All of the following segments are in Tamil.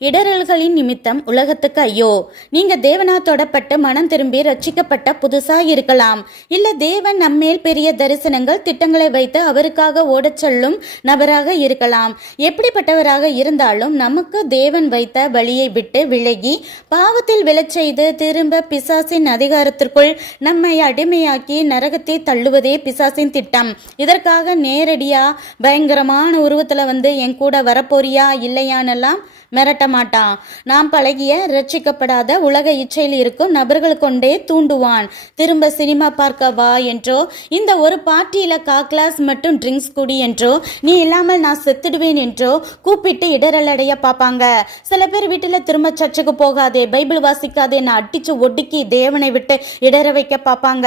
இடரல்களின் நிமித்தம் உலகத்துக்கு ஐயோ. நீங்க தேவனா தொடப்பட்டு மனம் திரும்பி ரட்சிக்கப்பட்ட புதுசா இருக்கலாம். இல்ல தேவன் நம்மேல் பெரிய தரிசனங்கள் திட்டங்களை வைத்து அவருக்காக ஓடச் சொல்லும் நபராக இருக்கலாம். எப்படிப்பட்டவராக இருந்தாலும் நமக்கு தேவன் வைத்த வழியை விட்டு விலகி பாவத்தில் விழச் செய்து திரும்ப பிசாசின் அதிகாரத்திற்குள் நம்மை அடிமையாக்கி நரகத்தை தள்ளுவதே பிசாசின் திட்டம். இதற்காக நேரடியா பயங்கரமான உருவத்துல என் கூட வரப்போறியா இல்லையானெல்லாம் மிரட்ட மாட்டான். நாம் பழகிய ரட்சிக்கப்படாத உலக இச்சையில் இருக்கும் நபர்கள் கொண்டே தூண்டுவான். திரும்ப சினிமா பார்க்க வா என்றோ, இந்த ஒரு பார்ட்டியில கிளாஸ் மட்டும் ட்ரிங்க்ஸ் குடி என்றோ, நீ இல்லாமல் நான் செத்துடுவேன் என்றோ கூப்பிட்டு இடரல் அடைய பார்ப்பாங்க. சில பேர் வீட்டில் திரும்ப சர்ச்சுக்கு போகாதே, பைபிள் வாசிக்காதே, நான் அடிச்சு ஒடுக்கி தேவனை விட்டு இடர வைக்க பார்ப்பாங்க.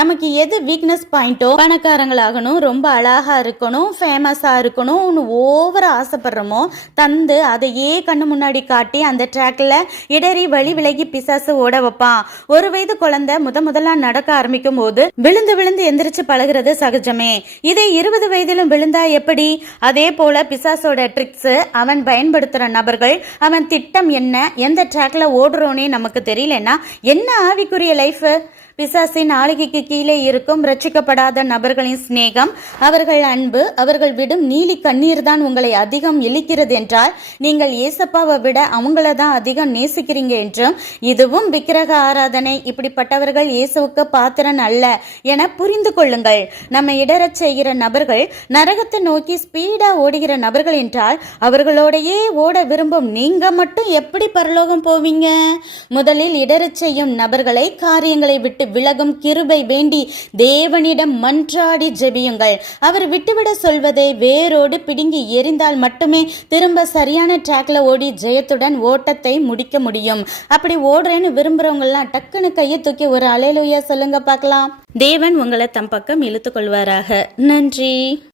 நமக்கு எது வீக்னஸ் பாயிண்டோ, பணக்காரங்களாகணும், ரொம்ப அழகா இருக்கணும், ஃபேமஸா இருக்கணும், ஓவரா ஆசைப்படுறோமோ தந்து அதையே கண்ணு முன்னாடி காட்டி அந்த ட்ராக்ல இடறி வழி விலகி பிசாசு ஓட வைப்பான். ஒரு வயது குழந்தை முதலா நடக்க ஆரம்பிக்கும் போது விழுந்து விழுந்து எந்திரிச்சு பழகிறது சகஜமே. இதே 20 வயதிலும் விழுந்தா எப்படி? அதே போல பிசாசோட ட்ரிக்ஸ், அவன் பயன்படுத்துற நபர்கள், அவன் திட்டம் என்ன, எந்த ட்ராக்ல ஓடுறோனே நமக்கு தெரியலன்னா என்ன ஆவிக்குரிய லைஃப்? பிசாசின் ஆளுகைக்கு கீழே இருக்கும் ரட்சிக்கப்படாத நபர்களின் சிநேகம், அவர்கள் அன்பு, அவர்கள் விடும் நீலி கண்ணீர் தான் உங்களை அதிகம் இழிக்கிறது என்றால் நீங்கள் ஏசப்பாவை விட அவங்கள தான் அதிகம் நேசிக்கிறீங்க என்றும், இதுவும் விக்கிரக ஆராதனை, இப்படிப்பட்டவர்கள் இயேசுவுக்கு பாத்திரன் அல்ல என புரிந்து கொள்ளுங்கள். நம்ம இடரச் செய்கிற நபர்கள், நரகத்தை நோக்கி ஸ்பீடா ஓடுகிற நபர்கள் என்றால் அவர்களோடையே ஓட விரும்பும் நீங்க மட்டும் எப்படி பரலோகம் போவீங்க? முதலில் இடரச் செய்யும் நபர்களை, காரியங்களை விட்டு விலகும் கிருபை வேண்டி தேவனிடம் மன்றாடி ஜெபியுங்கள். அவர் விட்டுவிட சொல்வதை வேரோடு பிடுங்கி எரிந்தால் மட்டுமே திரும்ப சரியான ட்ராக்ல ஓடி ஜெயத்துடன் ஓட்டத்தை முடிக்க முடியும். அப்படி ஓடுறேன்னு விரும்புறவங்கலாம் டக்குன்னு கையை தூக்கி ஒரு அல்லேலூயா சொல்லுங்க பார்க்கலாம். தேவன் உங்களை தம் பக்கம் இழுத்துக் கொள்வாராக. நன்றி.